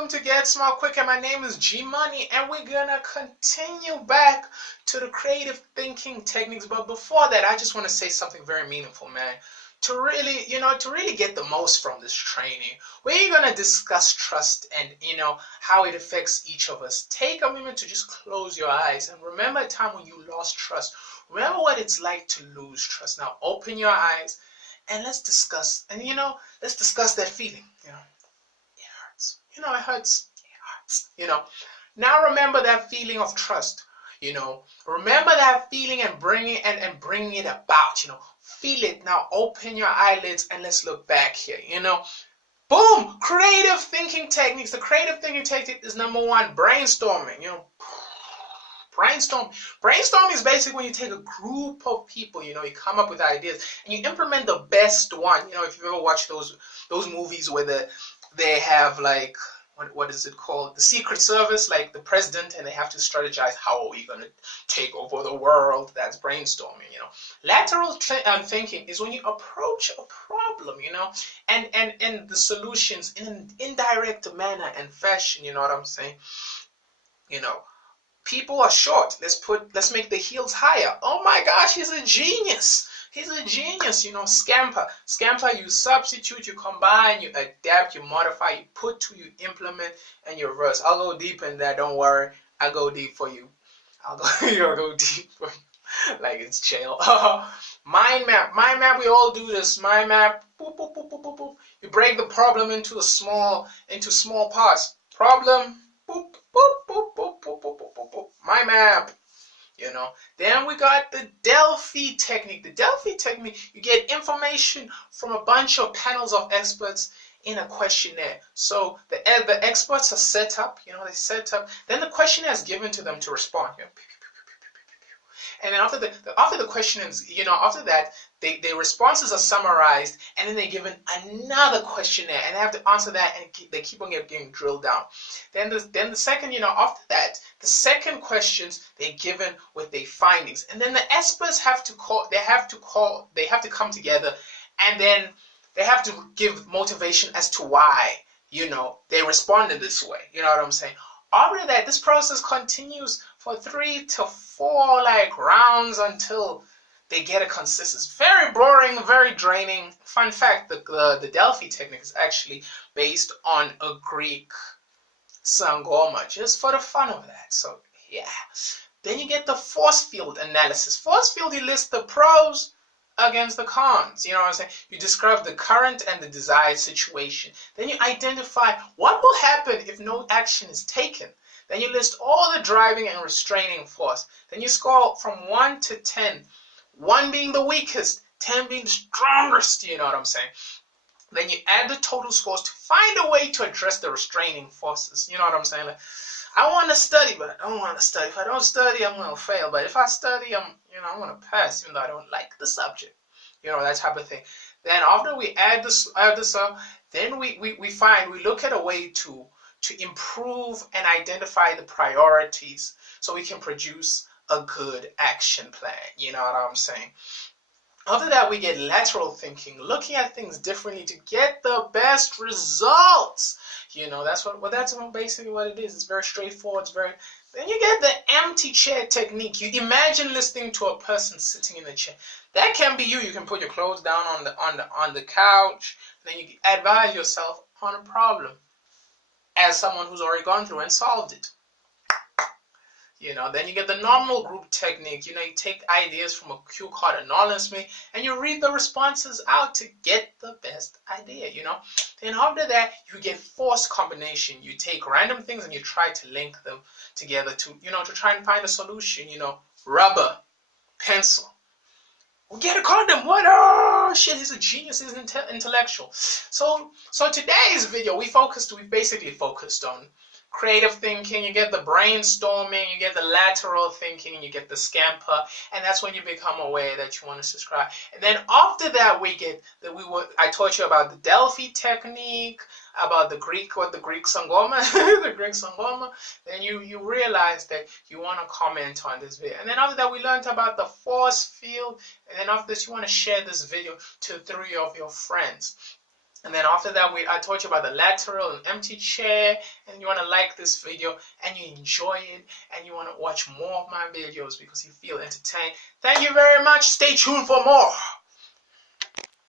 welcome to Get Smart Quick, and my name is G Money, and we're gonna continue back to the creative thinking techniques. But before that, I just want to say something very meaningful, man. To really get the most from this training, we're gonna discuss trust and how it affects each of us. Take a moment to just close your eyes and remember a time when you lost trust. Remember what it's like to lose trust. Now open your eyes and let's discuss. And let's discuss that feeling. It hurts. It hurts. It hurts. Now remember that feeling of trust. Remember that feeling and bring it about. Feel it. Now open your eyelids and let's look back here. Boom! Creative thinking techniques. The creative thinking technique is number one, brainstorming. Brainstorming is basically when you take a group of people, you come up with ideas and you implement the best one. If you've ever watched those movies where they have like what is it called? The Secret Service, like the president, and they have to strategize how are we going to take over the world. That's brainstorming. Lateral thinking is when you approach a problem, and the solutions in an indirect manner and fashion. You know what I'm saying? People are short. Let's make the heels higher. Oh my gosh, he's a genius. He's a genius, Scamper. Scamper, you substitute, you combine, you adapt, you modify, you put to, you implement, and you reverse. I'll go deep in that, don't worry. I'll go deep for you. I'll go deep for you. Like it's jail. Mind map. Mind map, we all do this. Mind map. Boop, boop, boop, boop, boop, boop. You break the problem into small parts. Problem. Boop, boop, boop, boop, boop, boop, boop, boop, boop. Mind map. Then we got the Delphi technique. The Delphi technique, you get information from a bunch of panels of experts in a questionnaire. So the experts are set up, they set up. Then the questionnaire is given to them to respond. And then after the questions, after that, the responses are summarized, and then they're given another questionnaire, and they have to answer that, and they keep on getting drilled down. Then the second, after that, the second questions they're given with their findings, and then the experts have to come together, and then they have to give motivation as to why, they responded this way. You know what I'm saying? After that, this process continues for 3 to 4 rounds until they get a consensus. Very boring, very draining. Fun fact, the Delphi technique is actually based on a Greek sangoma, just for the fun of that. So yeah. Then you get the force field analysis. Force field, you list the pros against the cons. You know what I'm saying? You describe the current and the desired situation. Then you identify what will happen if no action is taken. Then you list all the driving and restraining force. Then you score from 1 to 10. 1 being the weakest, 10 being the strongest, you know what I'm saying? Then you add the total scores to find a way to address the restraining forces. You know what I'm saying? Like, I want to study, but I don't want to study. If I don't study, I'm going to fail. But if I study, I'm going to pass, even though I don't like the subject. That type of thing. Then after we add this up, then we look at a way to improve and identify the priorities so we can produce a good action plan. You know what I'm saying? After that, we get lateral thinking, looking at things differently to get the best results. That's basically what it is. It's very straightforward. Then you get the empty chair technique. You imagine listening to a person sitting in a chair. That can be you. You can put your clothes down on the couch. Then you advise yourself on a problem as someone who's already gone through and solved it. Then you get the nominal group technique. You take ideas from a cue called acknowledgement and you read the responses out to get the best idea, Then after that, you get force combination. You take random things and you try to link them together to try and find a solution, rubber, pencil. We get a condom. What? Oh shit, he's a genius, he's intellectual. So today's video, we basically focused on creative thinking. You get the brainstorming, you get the lateral thinking, and you get the scamper, and that's when you become aware that you want to subscribe. And then after that, I taught you about the Delphi technique, about the Greek sangoma, the Greek sangoma. Then you realize that you want to comment on this video. And then after that, we learned about the force field. And then after this, you want to share this video to 3 of your friends. And then after that, I told you about the lateral and empty chair, and you want to like this video and you enjoy it and you want to watch more of my videos because you feel entertained. Thank you very much. Stay tuned for more.